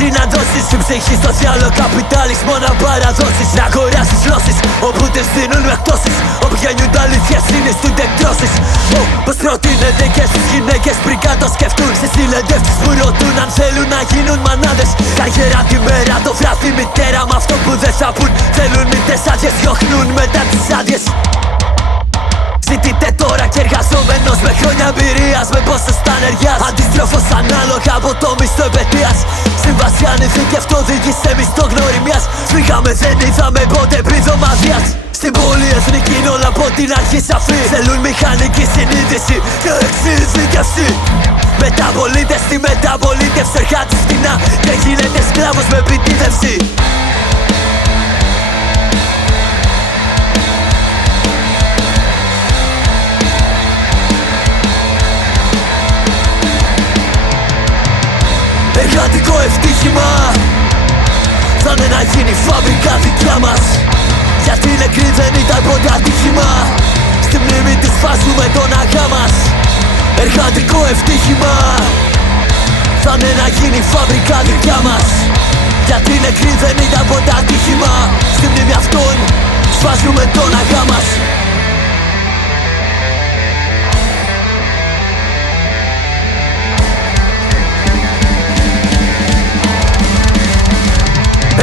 εσύ να δώσεις την ψυχή στο διάλογο, καπιταλισμό να παραδώσεις. Να αγοράσεις γλώσσες όπου τις δίνουν με εκτόσεις, όπου γεννιούνται αλήθειες συνιστούνται εκτρώσεις. Πως προτείνεται και στις γυναίκες πριν καν το σκεφτούν, στις συνεντεύξεις που ρωτούν αν θέλουν να γίνουν μανάδες. Καριέρα τη μέρα, το βράδυ μητέρα με αυτό που δεν θα πουν. Θέλουν μήτες άδειες, διώχνουν μετά τις άδειες. Ζητείτε τώρα και εργαζόμενος με χρόνια εμπειρίας, με ποσοστά ανεργίας, αντίστροφος ανάλογα από το μισθό επαιτίας. Σύμβαση ανειδίκευτο οδηγεί σε μισθό γνωριμίας. Σφίγαμε δεν είδαμε ποτέ επίδομα βίας. Στην πολυεθνική είναι όλα από την αρχή σαφή. Θέλουν μηχανική συνείδηση και εξειδίκευση. Μεταπολίτες στη μεταπολίτευση, εργάτης φτηνά και γίνεται σκλάβος με επιτίδευση. Εργατικό ευτύχημα θα είναι να γίνει φάμπρικα δικιά μας, γιατί οι νεκροί δεν ήταν ποτέ ατύχημα. Στη μνήμη τους βάζουμε τον αγά μας. Εργατικό ευτύχημα θα είναι να γίνει φάμπρικα δικιά μας, γιατί οι νεκροί δεν ήταν ποτέ ατύχημα. Στη μνήμη αυτών τους βάζουμε τον αγά μας.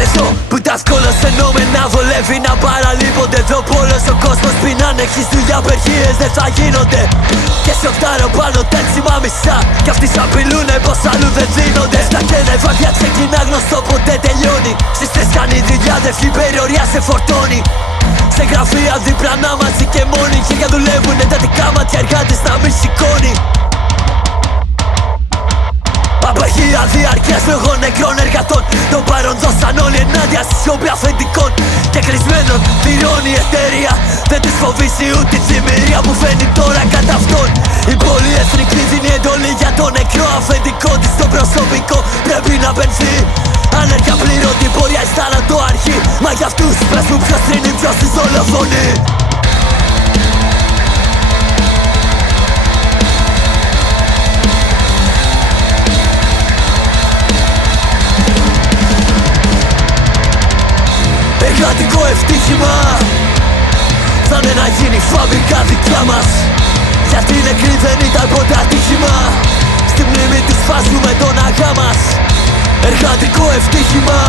Εδώ που τα σκολος εννοούμενα βολεύει να παραλείπονται. Εδώ που όλος ο κόσμος πεινάνε, έχεις δουλειά, απεργίες δεν θα γίνονται. Και σε οκτάρο πάνω τέξιμα μισά, κι αυτοί σ' απειλούνε πως αλλού δεν δίνονται. Στα και νευάγια ξεκινά γνωστό ποτέ τελειώνει. Στις τρεις κάνει δουλειά, δεν φύγει περιορία σε φορτώνει. Σε γραφεία διπλανά μαζί και μόνοι, χέρια δουλεύουν εντατικά, μάτια εργάτες να μην σηκώνει. Απαρχία διαρκείας λόγω νεκρών εργατών. Το παρόν δώσαν όλοι ενάντια στη σιώπη αφεντικών και κλεισμένων θυρών. Η εταιρεία δεν τους φοβήσει ούτε η θυμηρία που φαίνει τώρα κατά αυτόν. Η πολυεθνική δίνει εντολή για το νεκρό αφεντικό της. Το προσωπικό πρέπει να πενθεί. Ανεργά πληρώτη πορεία εις θάνατο αρχή. Μα για αυτούς πες μου ποιος τρίνει, ποιος τους δολοφονεί. Εργατικό ευτύχημα θα είναι να γίνει φάμπρικα δικιά μας, γιατί οι νεκροί δεν ήταν ποτέ ατύχημα. Στη μνήμη τους βάζουμε τον αγά μας. Εργατικό ευτύχημα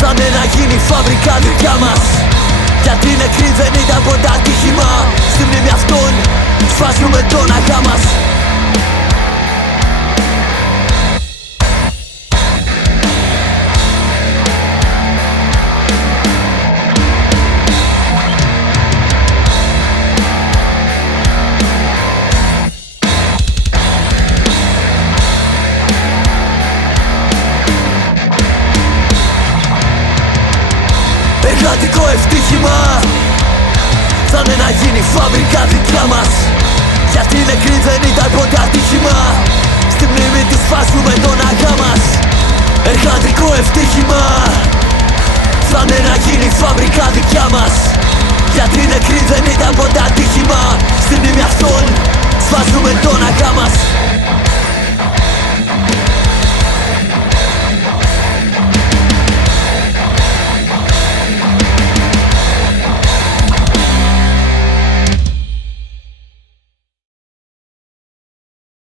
θα είναι να γίνει φάμπρικα δικιά μας, γιατί οι νεκροί δεν ήταν ποτέ ατύχημα. Στη μνήμη αυτών τους βάζουμε τον αγά μας. Εργατικό ευτύχημα θα είναι να γίνει φάμπρικα δικιά μας, γιατί οι νεκροί δεν ήταν ποτέ ατύχημα. Στη μνήμη τους βάζουμε τον αγά μας. Εργατικό ευτύχημα θα είναι να γίνει φάμπρικα δικιά μας, γιατί οι νεκροί δεν ήταν ποτέ ατύχημα. Στη μνήμη αυτών τους βάζουμε τον αγά μας.